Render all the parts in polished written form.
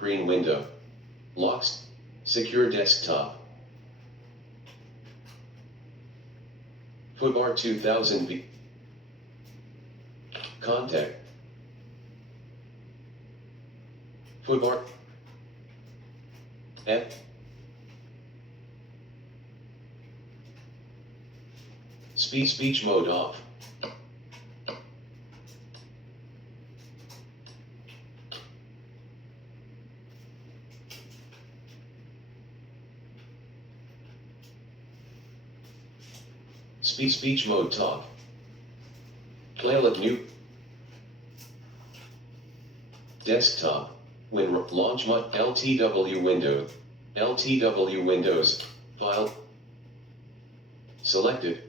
Green window. Locks. Secure desktop. Footbar 2000B. Contact. Footbar. F. Speech mode off. Speech mode talk. Playlet new. Desktop. Launch LTW window. LTW Windows. File. Selected.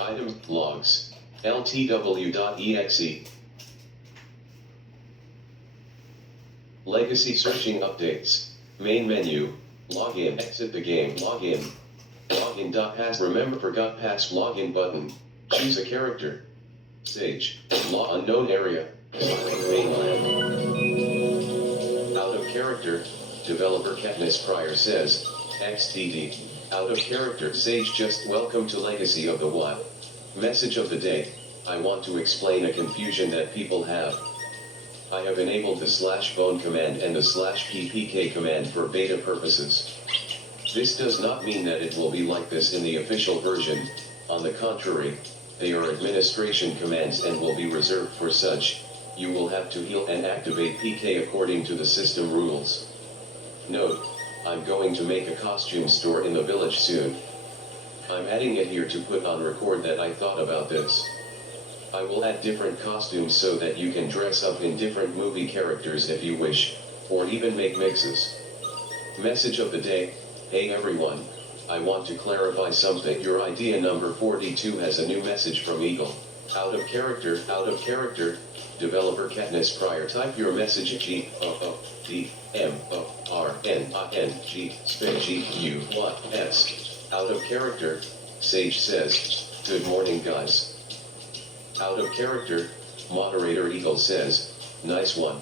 Item logs. LTW.exe. Legacy searching updates. Main menu. Login. Exit the game. Login. Login.pass. Remember forgot pass login button. Choose a character. Sage. Unknown area. Mainland. Out of character. Developer Katniss Pryor says. XDD. Out of character. Sage just welcome to Legacy of the Wild. Message of the day. I want to explain a confusion that people have. I have enabled the /bone command and the /ppk command for beta purposes. This does not mean that it will be like this in the official version. On the contrary, they are administration commands and will be reserved for such. You will have to heal and activate PK according to the system rules. Note, I'm going to make a costume store in the village soon. I'm adding it here to put on record that I thought about this. I will add different costumes so that you can dress up in different movie characters if you wish, or even make mixes. Message of the day. Hey everyone, I want to clarify something. Your idea number 42 has a new message from Eagle. Out of character, developer Katniss Pryor. Type your message GOODMORNING space GUYS. Out of character, Sage says, good morning guys. Out of character, moderator Eagle says, nice one.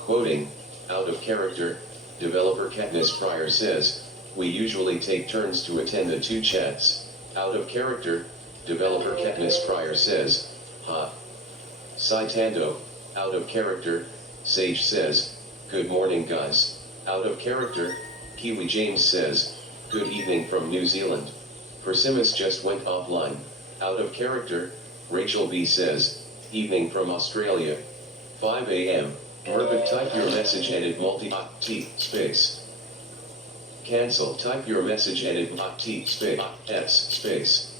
Quoting, out of character, developer Katniss Pryor says, we usually take turns to attend the two chats. Out of character, developer Katniss Pryor says, ha. Saitando, out of character, Sage says, good morning guys. Out of character, Kiwi James says, good evening from New Zealand. Persimmons just went offline. Out of character, Rachel B says, evening from Australia. 5 a.m. Mervin, type your message edit multi-t space. Cancel, type your message edit t space s space.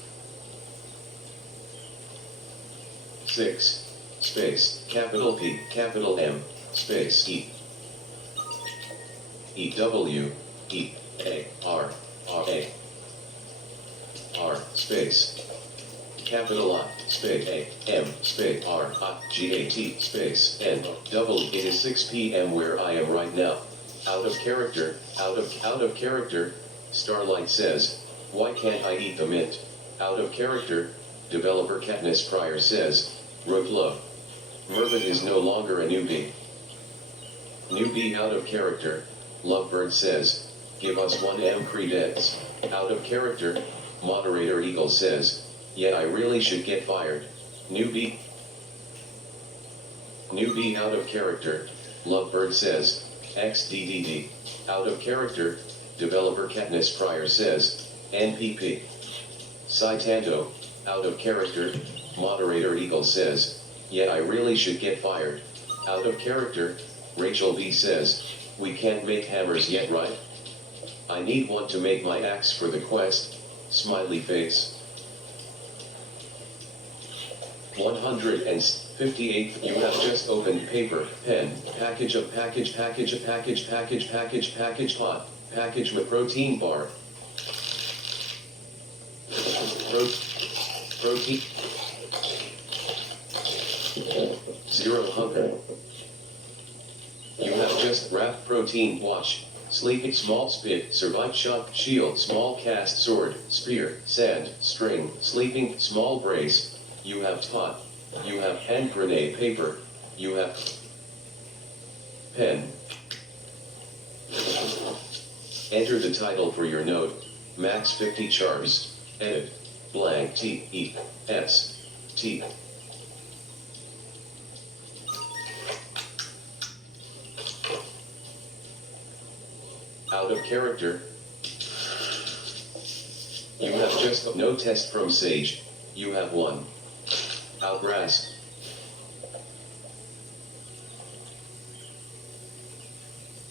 6 space capital P capital M space E E W E A R R A R space capital I space A M space R I G A T space N double. It is 6 p.m. where I am right now. Out of character, out of character, Starlight says, why can't I eat the mint? Out of character, developer Katniss Pryor says, wrote love. Mervin is no longer a newbie. Newbie out of character, Lovebird says, give us 1M credence. Out of character, moderator Eagle says, yeah I really should get fired. Newbie out of character, Lovebird says, XDDD. Out of character, developer Katniss Pryor says, NPP. Saitando, out of character, moderator Eagle says, yeah I really should get fired. Out of character, Rachel B says, we can't make hammers yet right? I need one to make my axe for the quest, smiley face. 158. You have just opened paper, pen, package pot, package with protein bar. Protein. Zero hunger. You have just wrapped protein wash. Sleeping small spit, survive shock, shield, small cast sword, spear, sand, string, sleeping, small brace. You have taught. You have hand grenade paper. You have pen. Enter the title for your note, max 50 charms, edit, blank T-E-S-T. Out of character. You have just no test from Sage, you have one. Outgrass.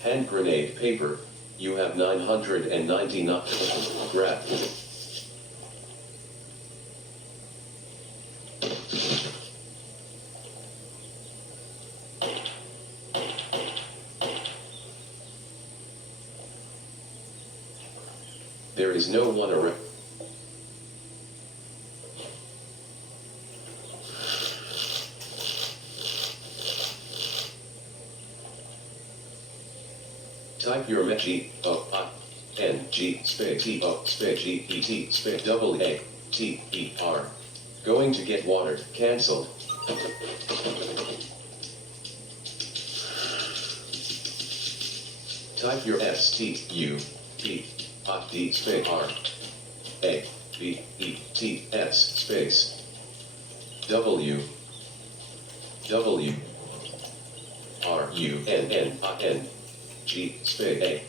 Hand grenade paper, you have 999. Grab. There is no one around. Type your G space T-O space G-E-T space double-A-T-E-R. Going to get watered. Cancelled. Type your S-T-U-P-I-D space R-A-B-E-T-S space W-R-U-N-N-I-N G space A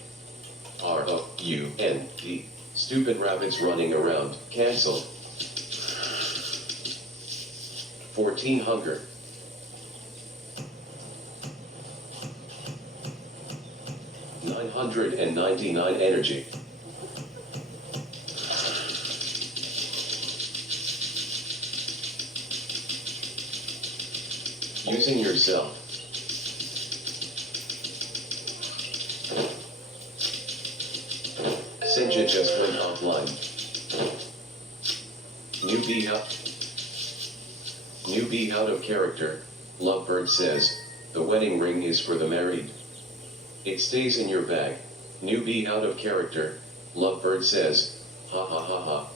R-O-U-N-D. Stupid rabbits running around. Cancelled. 14 hunger. $999 energy. Using yourself. Senja just went offline. Newbie out of character. Lovebird says, the wedding ring is for the married. It stays in your bag. Newbie out of character. Lovebird says, ha ha ha ha.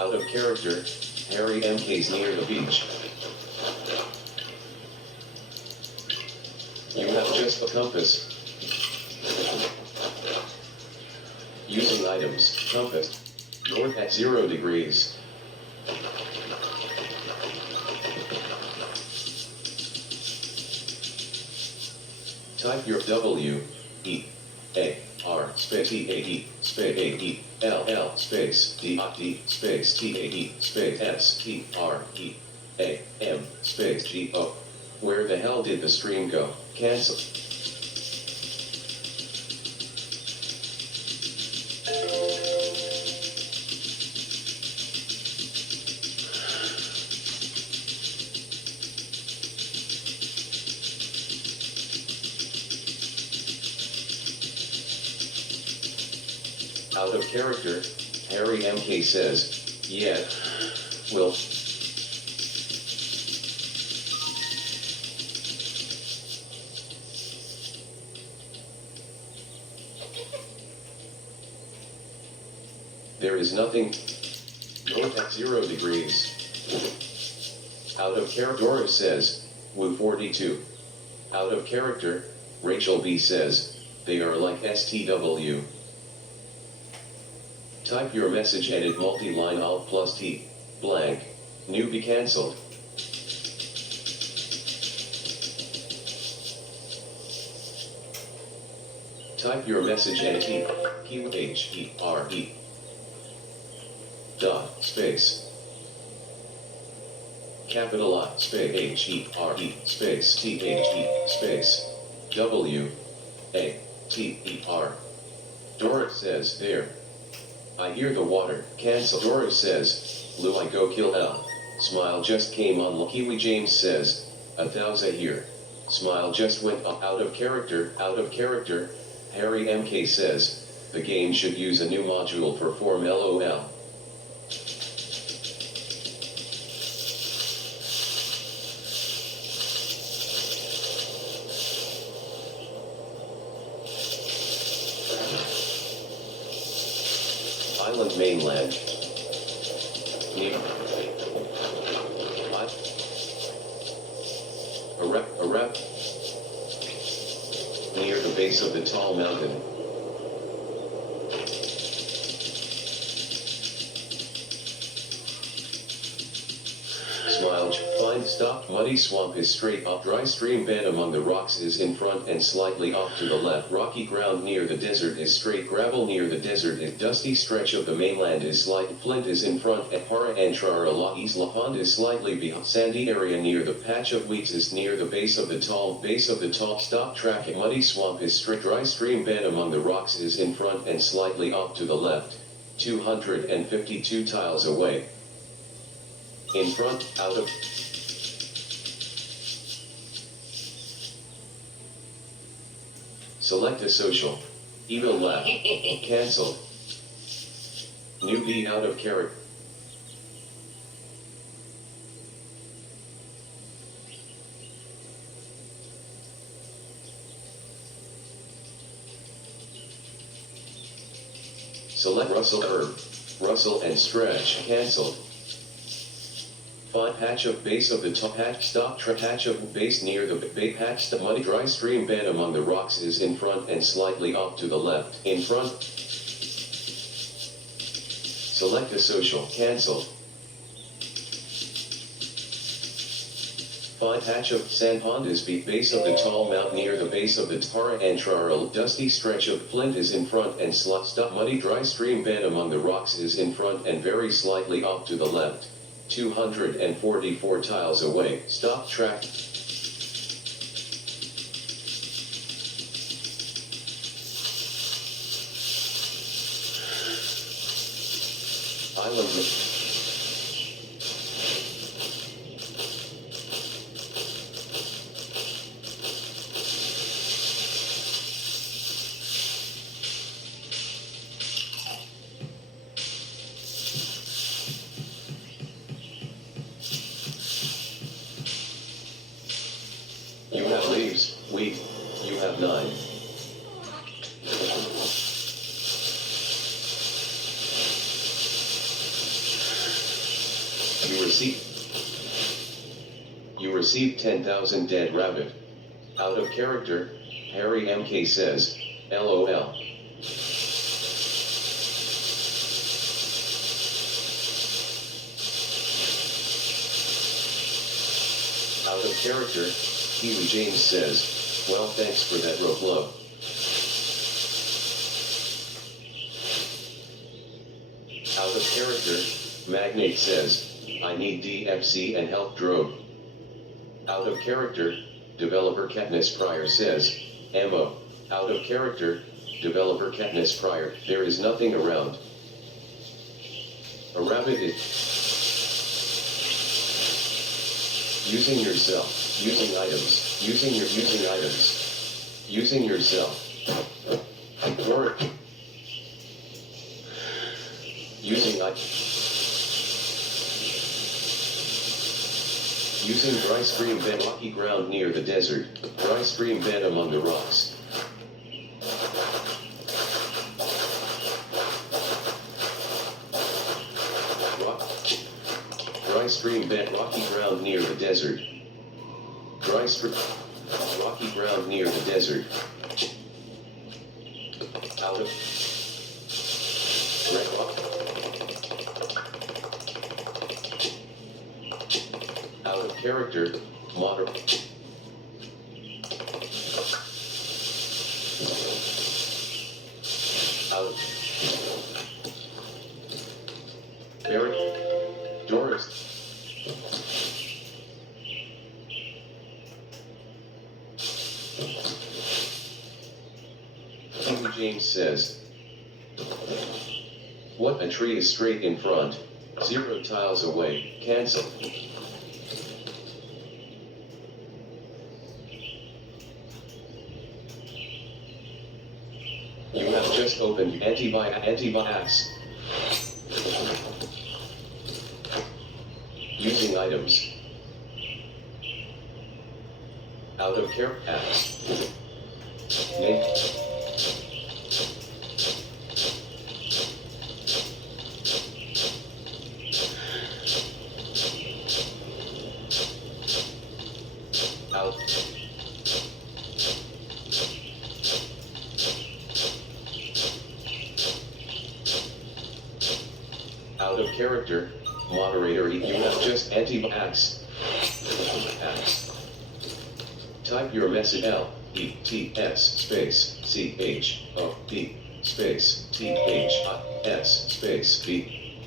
Out of character. Harry MK's near the beach. You have just a compass. Using items. Compass. North at 0 degrees. Type your W-E-A-R space E-A-E space A-E-L-L space D-I-D space T-A-E space S-T-R-E-A-M space G-O. Where the hell did the stream go? Cancel. Out of character, Harry MK says, yeah, well. There is nothing. North at 0 degrees. Out of character, Dora says, Woo 42. Out of character, Rachel B says, they are like STW. Type your message, edit multi-line alt plus T, blank, newbie cancelled. Type your message, edit Q-H-E-R-E. Dot, space. Capital I, space H-E-R-E, space T-H-E, space W-A-T-E-R. Dora says, there. I hear the water. Cancel. Dora says, Lou, I go kill L. Smile just came on. Kiwi James says, 1,000 here. Smile just went up. Out of character. Out of character. Harry MK says, the game should use a new module for form LOL. Island mainland. What? Wrap near the base of the tall mountain. Smile. Find stop. Muddy swamp is straight up. Dry stream bed among the rocks is in front and slightly off to the left. Rocky ground near the desert is straight. Gravel near the desert is dusty. Stretch of the mainland is slight. Flint is in front. At Para Antrara La Isla Pond is slightly behind. Sandy area near the patch of weeds is near the base of the tall. Stop traffic. Muddy swamp is straight. Dry stream bed among the rocks is in front and slightly off to the left. 252 tiles away. In front, out of. Select a social. Evil left. Cancel. Newbie out of character. Select Russell Herb. Russell and stretch. Cancel. Find patch of base of the top patch. Stop patch of base near the base patch. The muddy dry stream bed among the rocks is in front and slightly off to the left. In front. Select a social. Cancel. Find patch of sand pond is base of the tall mount near the base of the Para Antrara. Dusty stretch of flint is in front and stop muddy dry stream bed among the rocks is in front and very slightly off to the left. 244 tiles away. Stop track. Island. You have leaves, wheat, you have 9. You receive 10,000 dead rabbit. Out of character, Harry MK says, LOL. Out of character, Keely James says, well thanks for that rope low. Out of character, Magnate says, I need DFC and help drove. Out of character, developer Katniss Pryor says, ammo. Out of character, developer Katniss Pryor, there is nothing around. A rabbit is using yourself. Using items, using items, using yourself, or using dry stream bed, rocky ground near the desert, dry stream bed among the rocks. Dry stream bed, rocky ground near the desert. Dry stream, rocky ground near the desert. Out of red rock. Out of character, moderate. Out. Barrett, Doris. James says, what a tree is straight in front, 0 tiles away, cancel. You have just opened antibiotics. Using items. Out of care apps. Name. Out. character, moderator, you have just anti-ax. Ax. Type your message LETS space CHOP space THIS space B.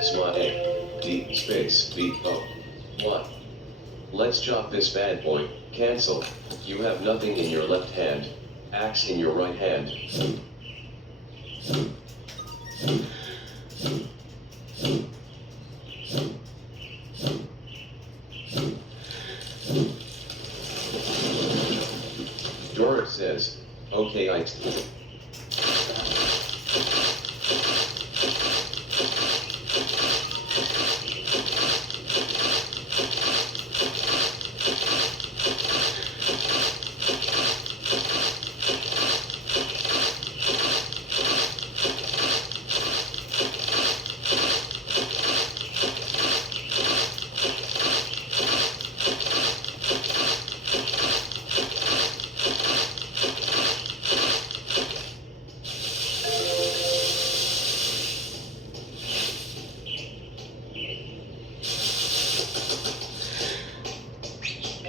SWAT A D space BO. 1. Let's chop this bad boy. Cancel. You have nothing in your left hand. Axe in your right hand. Doric says, okay,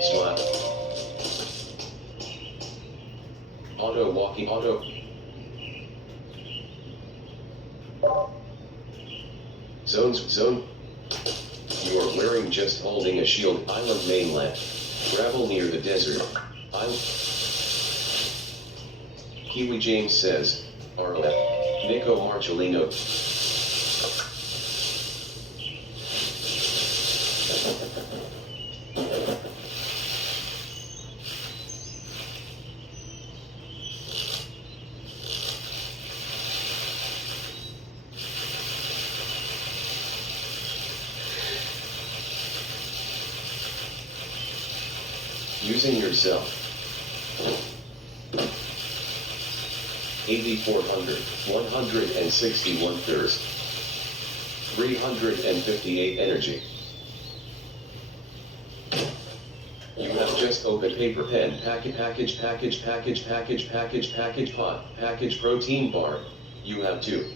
SWAT. Auto walking auto. Zone. You are wearing just holding a shield. Island mainland. Gravel near the desert. Island. Kiwi James says, Arla. Nico Marcellino. Using yourself. 8,400, 161 thirst. 358 energy. You have just opened paper pen package pot package protein bar. You have 2.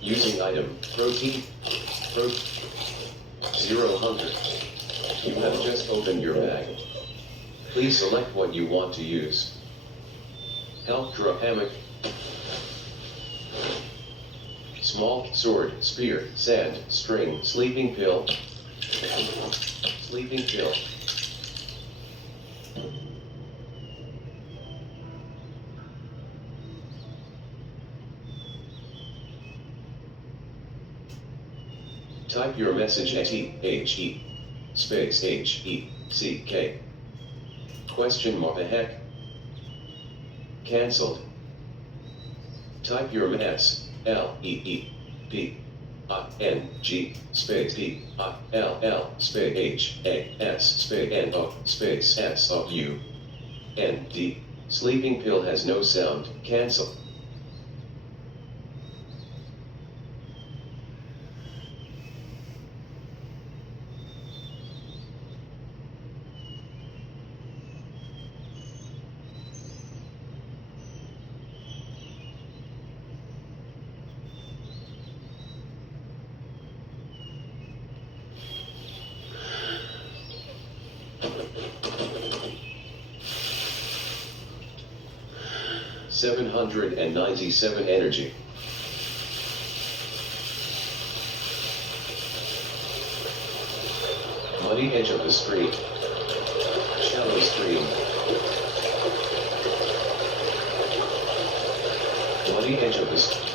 Using item protein 0 You have just opened your bag. Please select what you want to use. Health drop hammock. Small sword, spear, sand, string, sleeping pill. Sleeping pill. Type your message at THE space HECK. Question mark the heck? Cancelled. Type your mess LEEPING space PILL space HAS space NO space SOUND. Sleeping pill has no sound. Cancel. $797 energy. Muddy edge of the stream. Shallow stream. Muddy edge of the stream.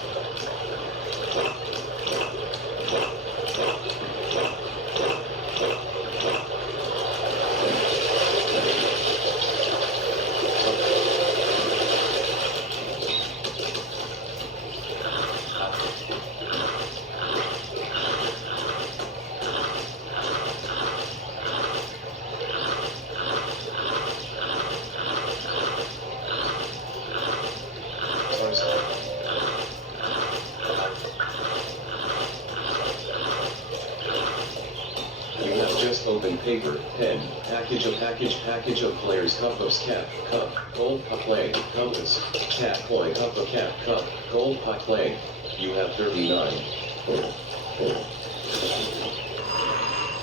just opened paper, pen, package of players, compass, cap, cup, gold, puck, play, compass, cap, coin, cup, of cap, cup, gold, puck, play. You have 39.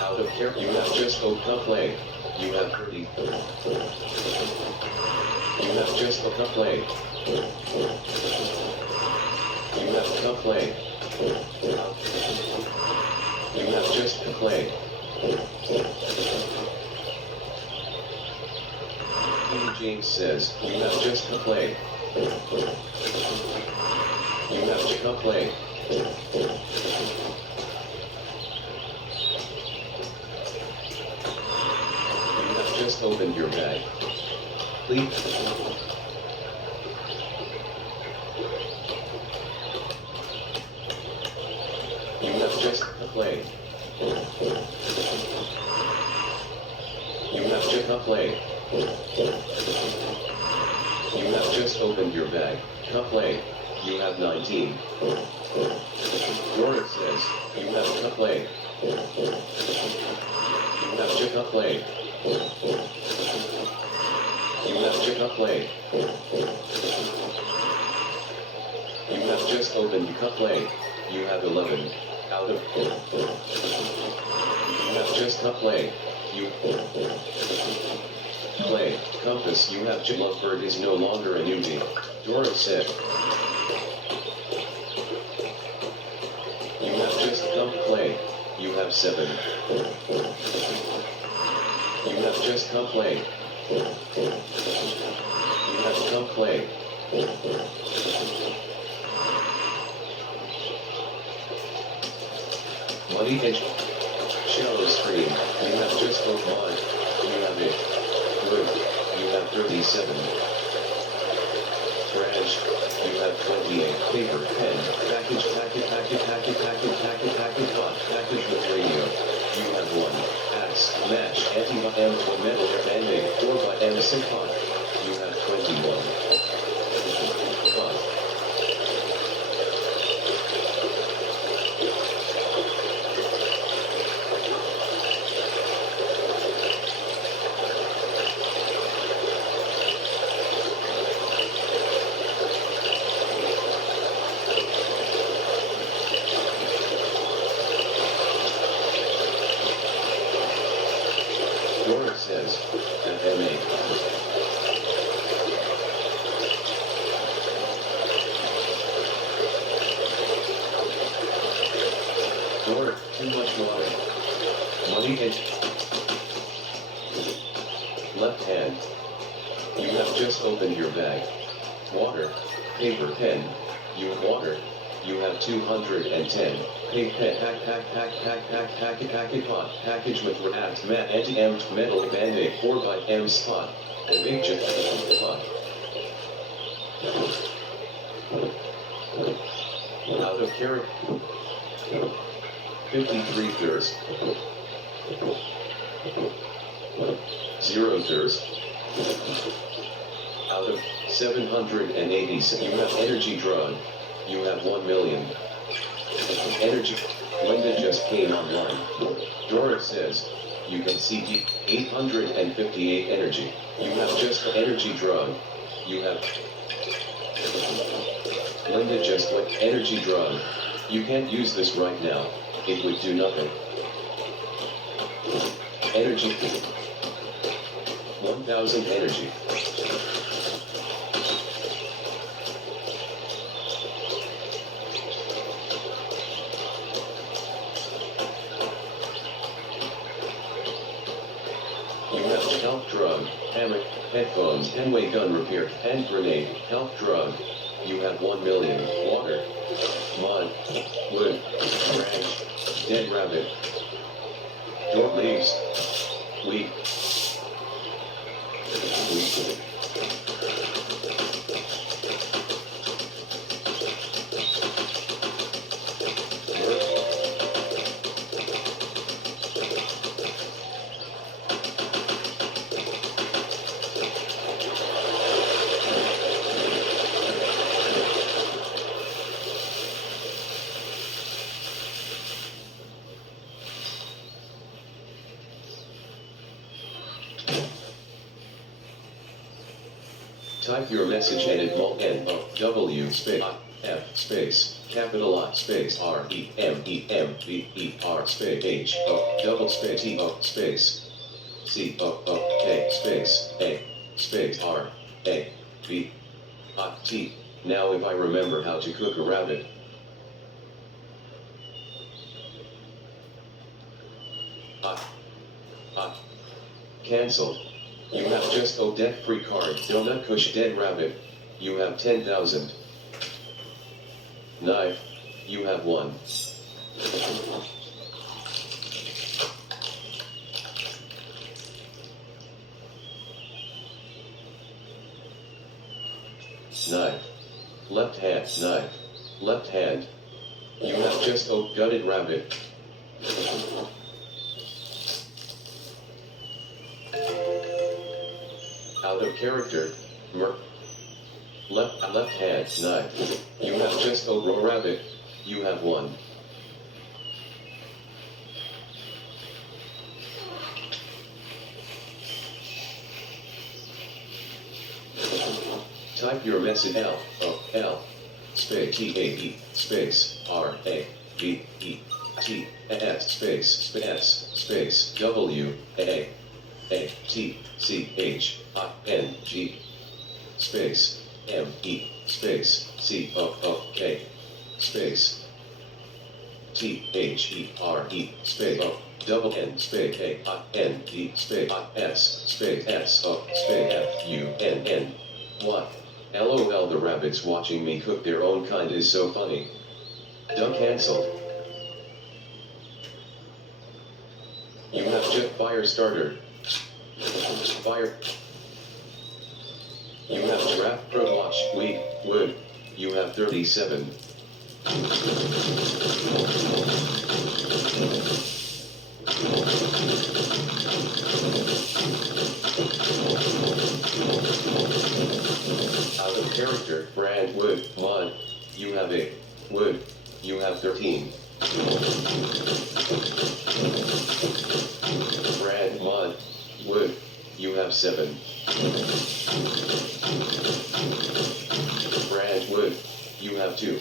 Out of care, you have just opened cup, play. You have 30. You have just a cup, play. You have a cup, play. You have just a play. King James says, you have just a play. You have just a play. You have just opened your bag. Please. You have just a play. You have just a play. You have just opened your bag. Cup play. You have 19. Dorit says, you have a cup play. You have just a play. You have just a play. You have just opened your cup play. You have 11. Out of. You have just a play. You play. Compass. You have Lovebird is no longer a newbie. Dora said. You have just come play. You have 7. You have just come play. You have come play. Money and shallow screen. You have just both on. You have it. Wood. You have 37. Trash. You have 28. Paper, pen, package, hot, package with radio. You have 1. Axe, match, anti-M, metal, band-aid, 4x M, hot. You have 21. 5. Dora says, FMA. Dora, too much water. Money and left hand. You have just opened your bag. Water, paper, pen. You have water. You have 210. Packet pot, package with react, anti-M, metal, band-aid, 4x M spot, and big chip, pot. Out of carrot, 53 thirds. 0 thirds. Out of 780, you have energy drug. You have 1 million. Energy. Linda just came online. Dora says, you can see 858 energy. You have just the energy drug. You have. Linda just went energy drug. You can't use this right now. It would do nothing. Energy. 1000 energy. You have health drug, hammock, headphones, Henway gun repair, hand grenade, health drug. You have 1 million. Water, mud, wood, branch, dead rabbit, door leaves, weed. Type your message edit N-O-W space F space capital I space R-E-M-E-M-B-E-R space H-O double space T-O space C-O-O-K space A space R-A-B-I-T. Now if I remember how to cook a rabbit. Cancelled. You have just a debt free card. Donut Kush dead rabbit. You have 10,000. Knife. You have 1. Knife. Left hand. Knife. Left hand. You have just a gutted rabbit. Out of character. Left hand. Knife. You have just a raw rabbit. You have 1. Type your message L space T-A-E space R-A-B-E-T-S space S space W-A-A-T-C-H-I-N-G space M-E space C-O-O-K space T-H-E-R-E space O double N space A-I-N-D space I-S space S-O space F-U-N-N-Y. LOL, the rabbits watching me cook their own kind is so funny. Done. Cancelled. You have just fire starter. Fire. You have Giraffe Pro Watch Weed Wood. You have 37. Out of character. Brand Wood 1. You have 8. Wood. You have 13. Brand 1. Wood. You have 7. Brand Wood. You have 2.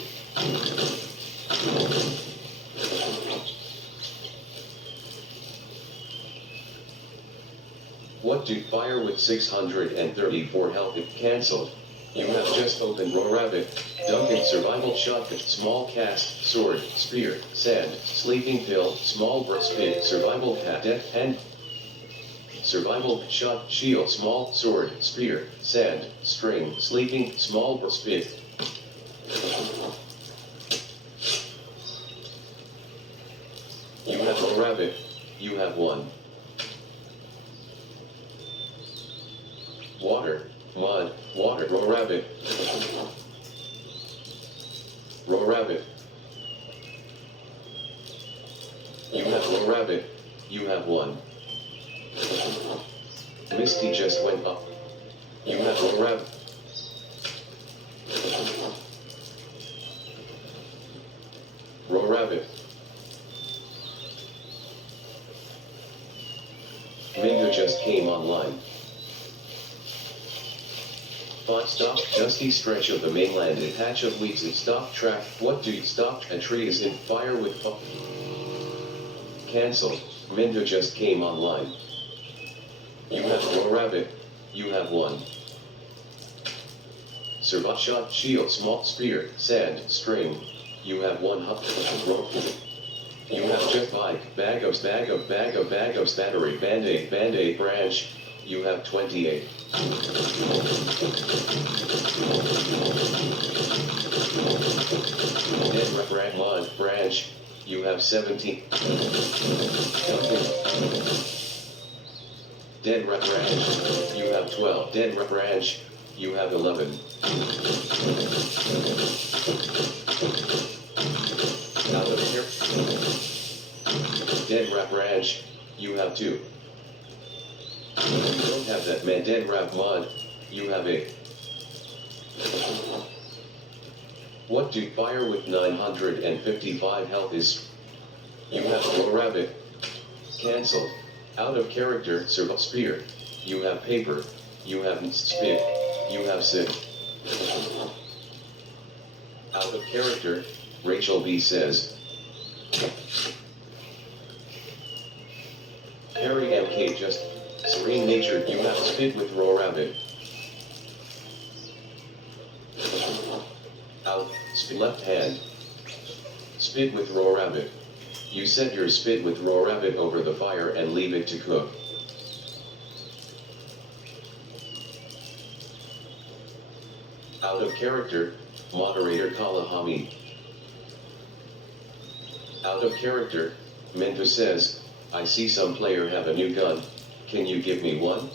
What do fire with 634 health if cancelled? You have just opened raw rabbit, Duncan survival shotgun, small cast, sword, spear, sand, sleeping pill, small spit, survival cat, death hand, survival shot, shield, small sword, spear, sand, string, sleeping, small spit. You have raw rabbit. You have 1. Water, mud, water, raw rabbit. Raw rabbit. You have raw rabbit. You have 1. Misty just went up. You have raw rabbit. Raw rabbit. Mingo just came online. Stop, dusty stretch of the mainland, a patch of weeds, and stop track. What do you stop? A tree is in fire with cancelled. Mingo just came online. You have raw rabbit. You have 1. Servat shot, shield, small spear, sand, string. You have 1 rope. You have just bag of battery, band-aid branch. You have 28. Dead branch. You have 17. Dead branch. You have 12. Dead branch. You have 11. Out of here. Dead branch. You have 2. You don't have that man. Dead mod. You have 8. What do fire with 955 health is? You have raw rabbit. Cancelled. Out of character, spear. You have paper. You have spit. You have sinned. Out of character, Rachel B says. Harry MK just, serene nature, you have spit with raw rabbit. Out, spit left hand. Spit with raw rabbit. You set your spit with raw rabbit over the fire and leave it to cook. Out of character, moderator Kalahami. Out of character, Mento says, I see some player have a new gun, can you give me one?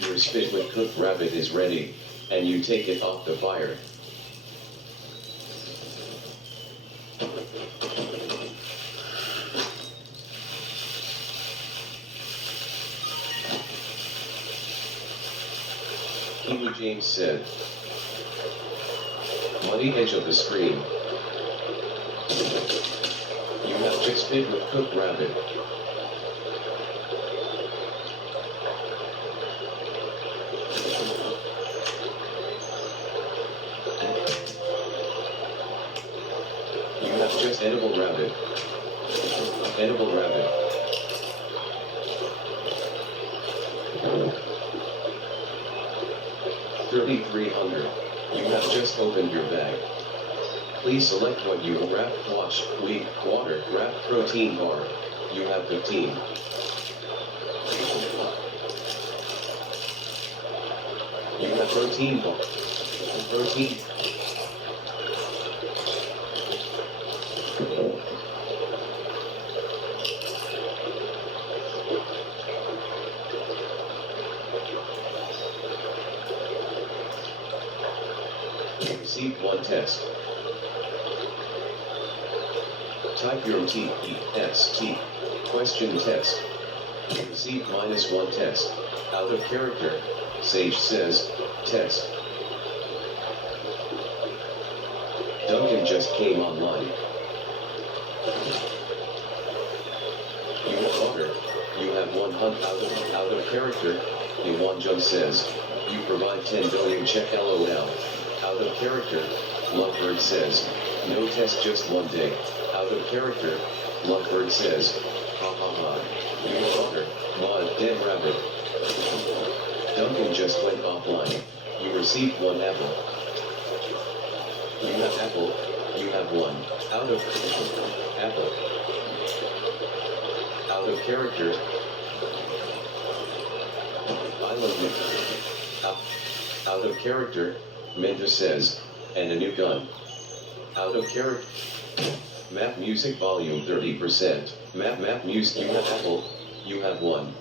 Your spit with cooked rabbit is ready, and you take it off the fire. Kiwi James said. Muddy edge of the screen. You have just spit with cooked rabbit. You have just edible rabbit. Edible rabbit. $3,300. You have just opened your bag. Please select what you wrap, wash, wheat, water, wrap, protein bar. You have 15. You have protein bar. Protein. Received one test. Type your TEST. Question test. Received -1 test. Out of character, Sage says, test. Duncan just came online. You have water. You have 100 out of character, Iwanjung says, you provide 10 billion check LOL. Out of character, Lovebird says, no test just one day. Out of character, Lovebird says, ha ha ha. You have water, mod, dead rabbit. Duncan just went offline. You received one apple. You have apple. You have one. Out of apple. Out of character. Out of character, Menta says, and a new gun. Out of character. Map music volume 30%. Map music. You have apple. You have one.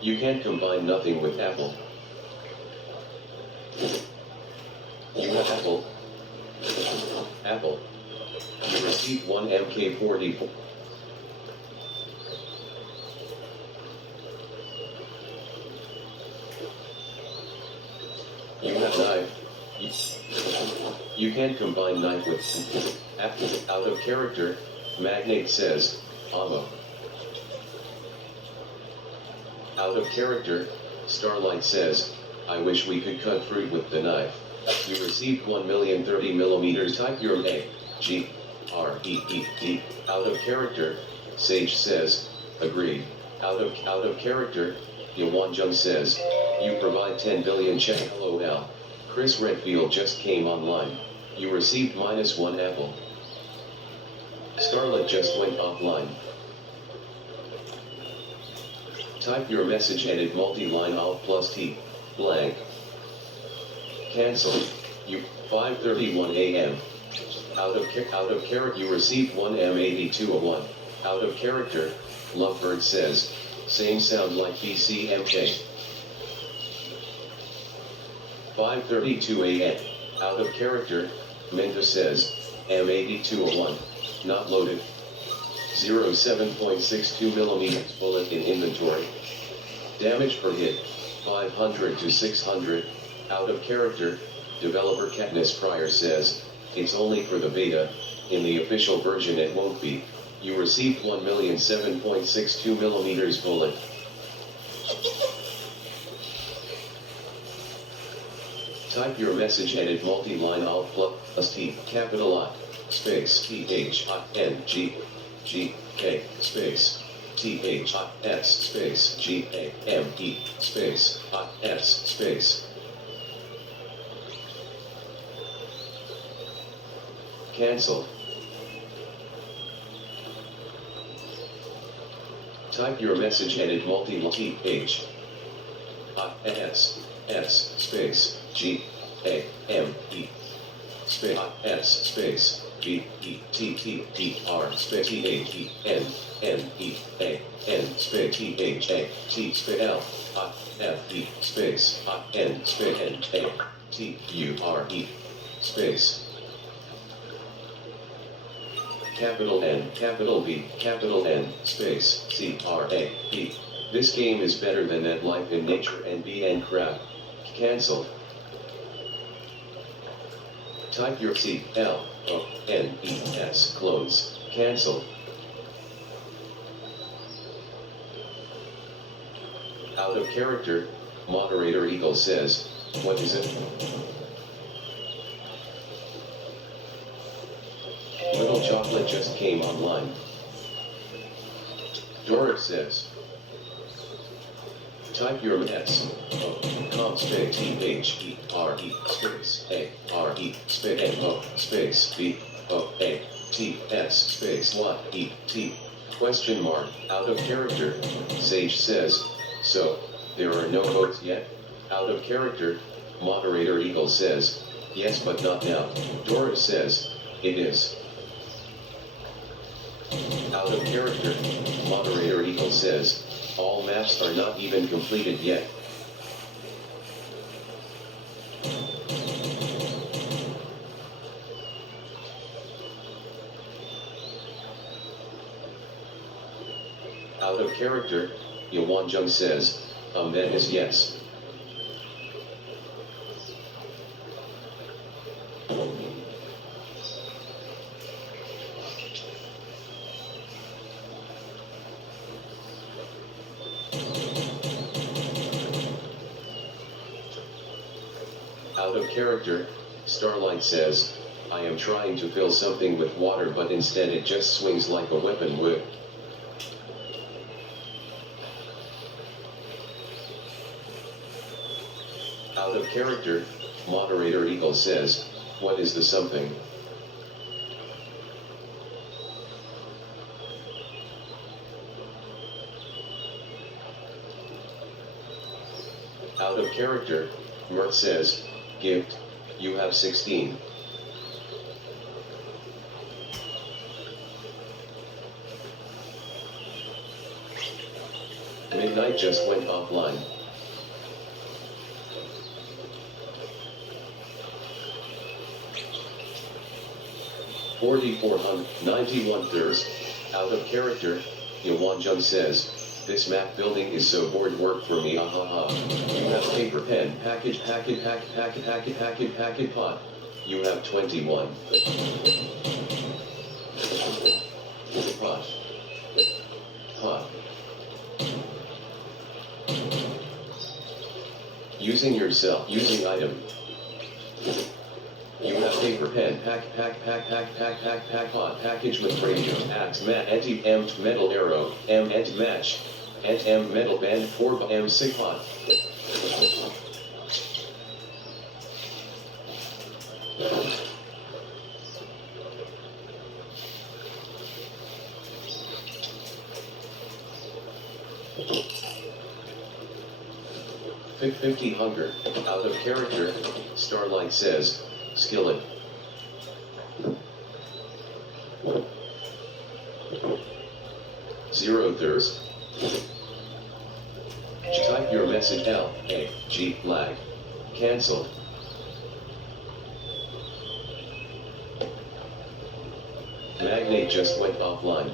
You can't combine nothing with apple. You have apple. Apple. You received one MK40. You have knife. You can't combine knife with apple. Out of character, Magnate says, ammo. Out of character, Starlight says, I wish we could cut fruit with the knife. You received 1,030mm. Type your A, G, R, E, E, D. Out of character, Sage says, agreed. Out of character, Yawanjung says, you provide 10 billion check LOL. Chris Redfield just came online. You received -1 apple. Starlight just went offline. Type your message, edit multi-line alt plus T, blank. Cancel. You, 5:31 a.m. Out of character, you received 1 M8201. Out of character, Lovebird says, same sound like BCMK. 5:32 a.m. Out of character, Menta says, M8201, not loaded. 07.62mm bullet in inventory. Damage per hit, 500 to 600. Out of character, developer Katniss Pryor says, it's only for the beta, in the official version it won't be. You received 1,007.62 millimeters bullet. Type your message, edit multi-line alt plus T, capital I, space THINGGK, space THIS, space GAME, space IS, space. Cancelled. Type your message, edit multi-THIS, space GAME, space S, space BETTER, space THENNEAN, space THAT, space LIFE, space IN, space NATURE, space. Capital N, capital B, capital N, space CRAP. This game is better than that Life in Nature and BN crap. Cancelled. Type your CLONES, clones, cancelled. Out of character, moderator Eagle says, what is it? Little Chocolate just came online. Doric says, type your S, com space THERE space ARE space NO space BOATS space YET, question mark, out of character. Sage says, so, there are no votes yet? Out of character, moderator Eagle says, yes but not now. Doric says, it is. Out of character, moderator Eagle says, all maps are not even completed yet. Out of character, Yawanjung says, that is yes. Out of character, Starlight says, I am trying to fill something with water but instead it just swings like a weapon would. Out of character, moderator Eagle says, what is the something? Out of character, Mirth says, gift, you have 16. Midnight just went offline. $4,491 thirst. Out of character, Yawanjung says, this map building is so bored work for me, ahaha. You have paper, pen, package, pot. You have 21. Pot. Using yourself, using item. You have paper, pen, pot, package with radio, axe, anti-empt metal arrow, ent match, ent metal band, 4 sick pot. $50 hunger, out of character, Starlight says, skillet. Zero thirst. Type your message LAG lag. Cancelled. Magnate just went offline.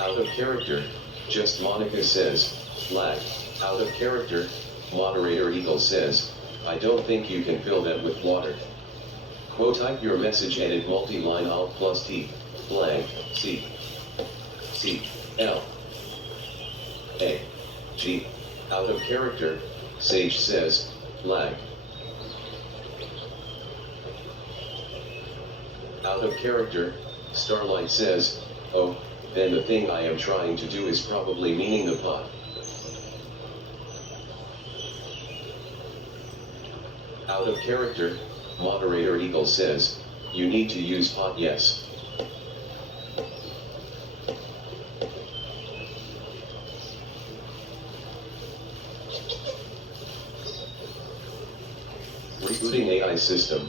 Out of character, just Monica says, lag. Out of character, moderator Eagle says, I don't think you can fill that with water. Quote, type your message, edit multi-line alt plus T, blank, C, L, A, G. Out of character, Sage says, lag. Out of character, Starlight says, oh, then the thing I am trying to do is probably meaning the pot. Out of character, moderator Eagle says, you need to use pot, yes. Rebooting AI system.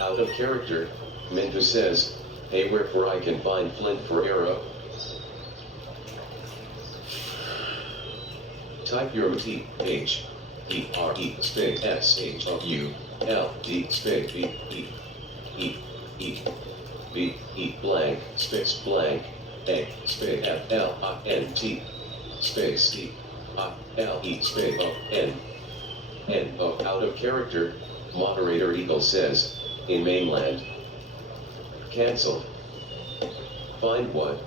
Out of character, Minto says, hey, wherefore I can find flint for arrow. Type your T, H, E, R, E, space, S, H, O, U, L, D, space, B, E, E, E, B, E, blank, space, blank, A, space, F, L, I, N, T, space, T, I, L, E, space, O, N, N, O. Out of character, moderator Eagle says, in mainland. Cancel. Find what?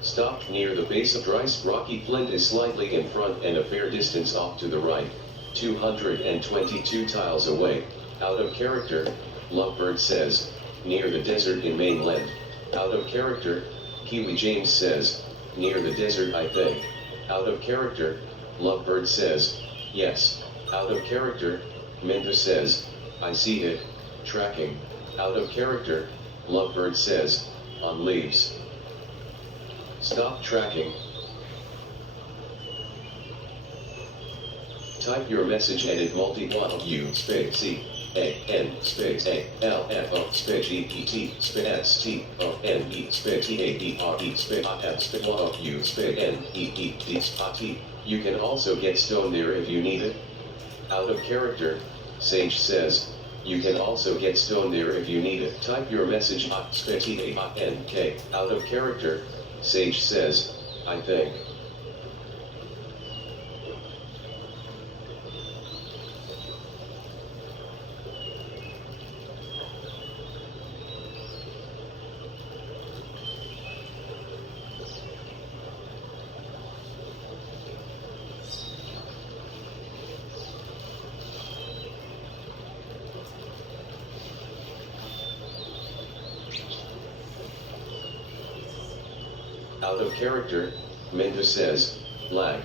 Stopped near the base of Dryce. Rocky Flint is slightly in front and a fair distance off to the right. 222 tiles away. Out of character, Lovebird says, near the desert in mainland. Out of character, Kiwi James says, near the desert I think. Out of character, Lovebird says, yes. Out of character, Minda says, I see it. Tracking. Out of character, Lovebird says, on leaves. Stop tracking. Type your message, edit multi-one U space C A N space A L F O space E E T space S T O N E space T A D R E space I F space one O U space N E E D space T. You can also get stone there if you need it. Out of character, Sage says, you can also get stone there if you need it. Type your message space T A N K. Out of character, Sage says, I think. Out of character, Minda says, lag.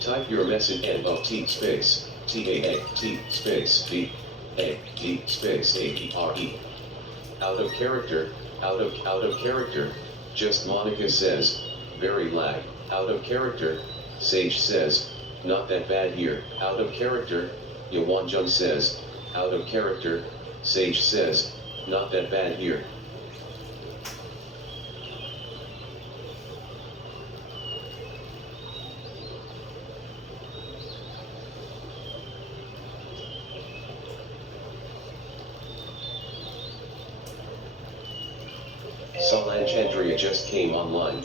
Type your message NOT space TAAT space B A D space AERE. Out of character, out of character, just Monica says, very lag. Out of character, Sage says, not that bad here. Out of character, Yawanjung says, out of character, Sage says, not that bad here. Solange Andrea just came online.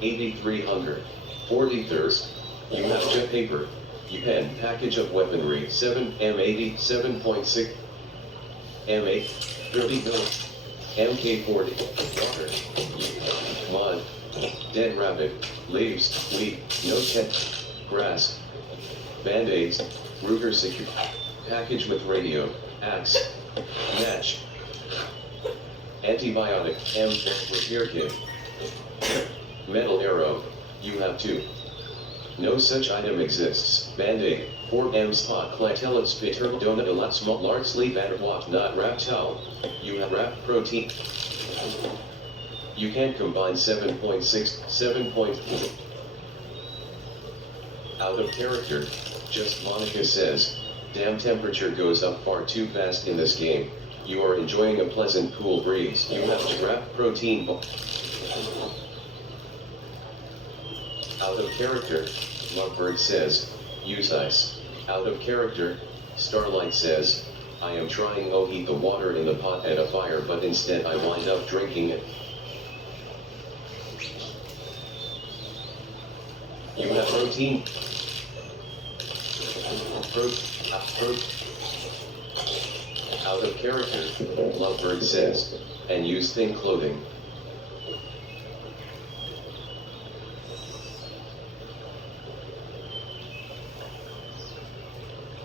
$8,300. 40 thirst. You have jet paper. You pen package of weaponry 7 M80 7.6 M8 30 mil MK40 water mud dead rabbit leaves weed no tent grass band-aids Ruger secure package with radio axe match Antibiotic, M4 repair kit. Metal arrow, you have 2. No such item exists. Band-aid, 4M spot clitellus paternal donut a lot small large sleep and what not wrap towel. You have wrap protein. You can combine 7.6, 7.4. Out of character, just Monica says, damn temperature goes up far too fast in this game. You are enjoying a pleasant cool breeze. You have to wrap protein. Out of character, Lovebird says, use ice. Out of character, Starlight says, I am trying to heat the water in the pot at a fire but instead I wind up drinking it. You have protein. Out of character, Lovebird says, and use thin clothing.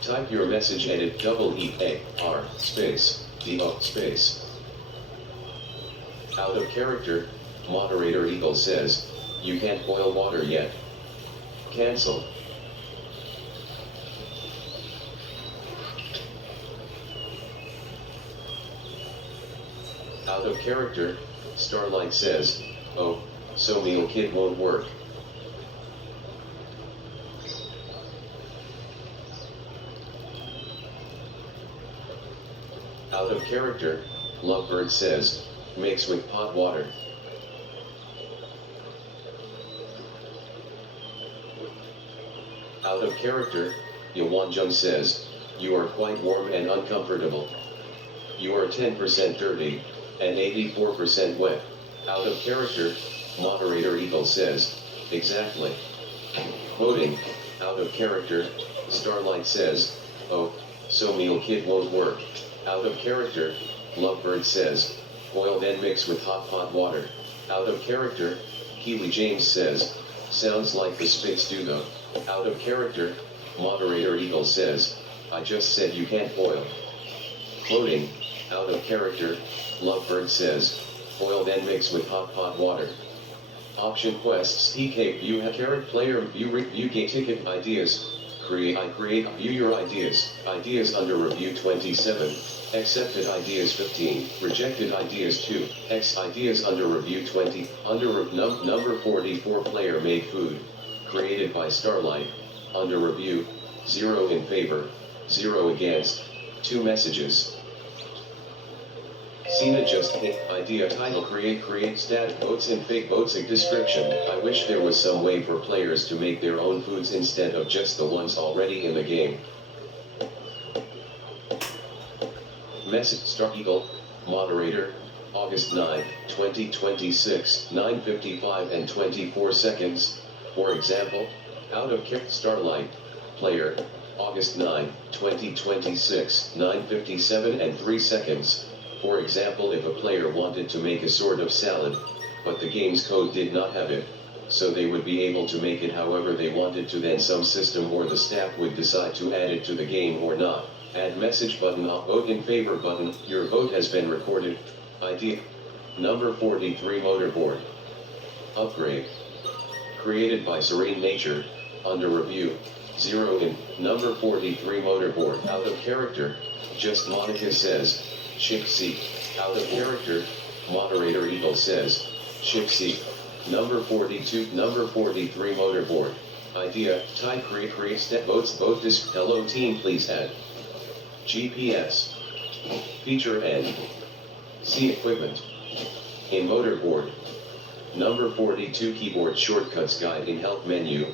Type your message edit EAR space DO space. Out of character, moderator Eagle says, you can't boil water yet. Cancel. Out of character, Starlight says, oh, so meal kit won't work. Out of character, Lovebird says, mix with pot water. Out of character, Yawanjung says, you are quite warm and uncomfortable. You are 10% dirty, and 84% wet. Out of character, moderator Eagle says, exactly. Quoting, out of character, Starlight says, oh, so meal kit won't work. Out of character, Lovebird says, boil then mix with hot pot water. Out of character, Keely James says, sounds like the Spitz Dugo. Out of character, moderator Eagle says, I just said you can't boil. Quoting, out of character, Lovebird says, boil then mix with hot pot water. Option quests PK view carrot player view get ticket ideas. View your ideas. Ideas under review 27. Accepted ideas 15. Rejected ideas 2. Ideas under review 20. Number 44 player made food. Created by Starlight. Under review. 0 in favor. 0 against. 2 messages. Cena just hit idea title create static votes and fake votes a description. I wish there was some way for players to make their own foods instead of just the ones already in the game. Message Star Eagle, moderator, August 9, 2026, 9:55 and 24 seconds. For example, out of Starlight, player, August 9, 2026, 9:57 and 3 seconds. For example, if a player wanted to make a sort of salad, but the game's code did not have it, so they would be able to make it however they wanted to, then some system or the staff would decide to add it to the game or not. Add message button, vote in favor button, your vote has been recorded. Idea. Number 43 Motorboard. Upgrade. Created by Serene Nature, under review, 0 in, number 43 Motorboard. Out of character, just Monica says, Ship seat. Out of character, moderator Eagle says, ship seat. Number 42, number 43 Motorboard. Idea, type create step votes vote this. Hello team, please add GPS. Feature end. See equipment. In Motorboard. Number 42 Keyboard Shortcuts Guide in Help menu.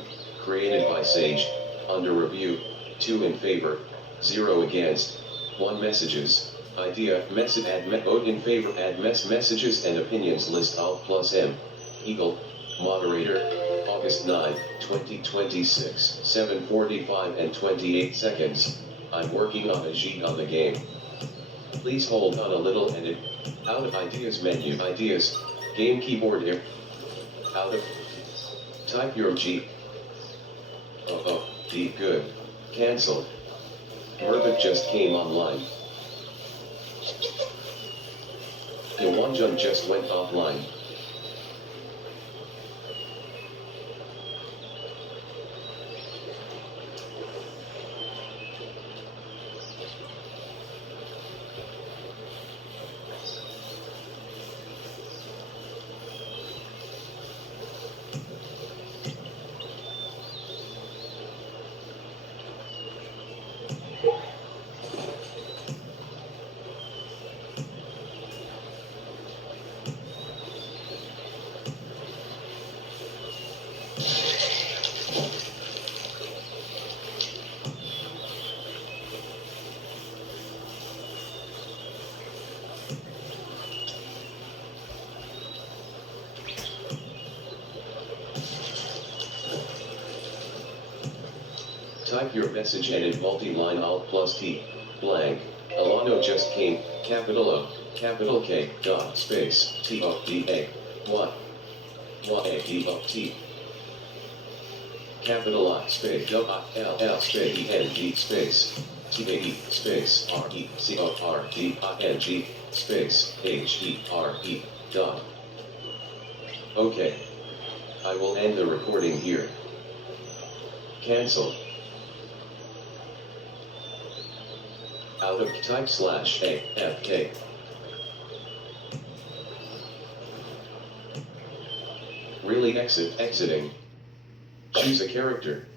Created by Sage. Under review. 2 in favor. 0 against. 1 messages. Idea, message add vote in favor add messages and opinions list Alt plus M. Eagle, moderator, August 9, 2026, 7:45 and 28 seconds. I'm working on a G on the game. Please hold on a little edit. Out of ideas menu ideas, game keyboard here. Out of, type your G. D good. Cancel. Mervit just came online. Iwanjun just went offline. Type your message edit multi-line Alt plus T, blank. Alano just came, capital O, capital K, dot, space, T O D A, Y, Y A D O T. Capital I space L L space E N G space T A E space R E C O R D I N G space H E R E dot. Okay. I will end the recording here. Cancel. Out of type slash A F K. Really exiting. Choose a character.